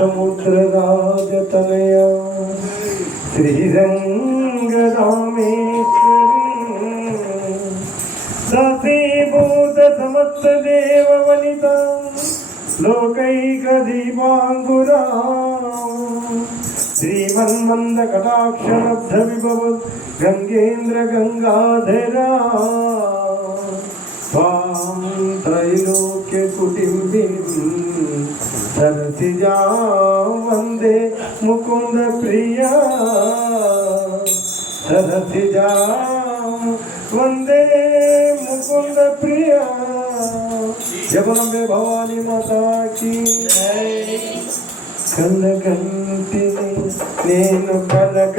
समुद्रराजतनया श्रीरङ्गदामेश्वरीबोधसमस्तदेववनिता लोकैकदीपाङ्गुरा श्रीमन्मन्दकटाक्षलब्धविभव गङ्गेन्द्रगङ्गाधरा ತ್ರೈಲೋಕ್ಯ ಕುಟಿಂಬಿಂ ಸರಸಿಜಾ ವಂದೇ ಮುಕುಂದ ಪ್ರಿಯ ಸರಸಿಜಾ ವಂದೇ ಮುಕುಂದ ಪ್ರಿಯ ಜಪನಂಬೆ ಭವಾನಿ ಮಾತಾ ಕಿ ಕನ್ನ ಕಂಟಿನಿ ನೇನು ಕನಗ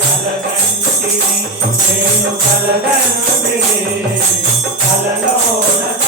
కలగంటిని నేను కలగంటిని కలలోన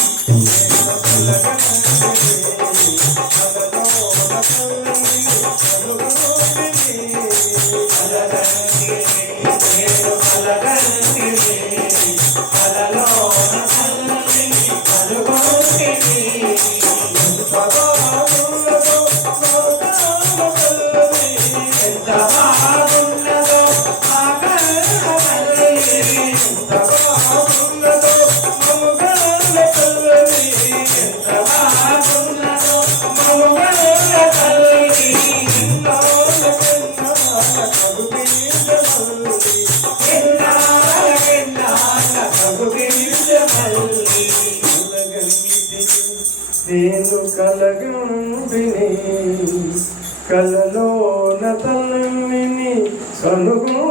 Gracias. నేను కలగంబిని కలలో తల్లిని కనుగో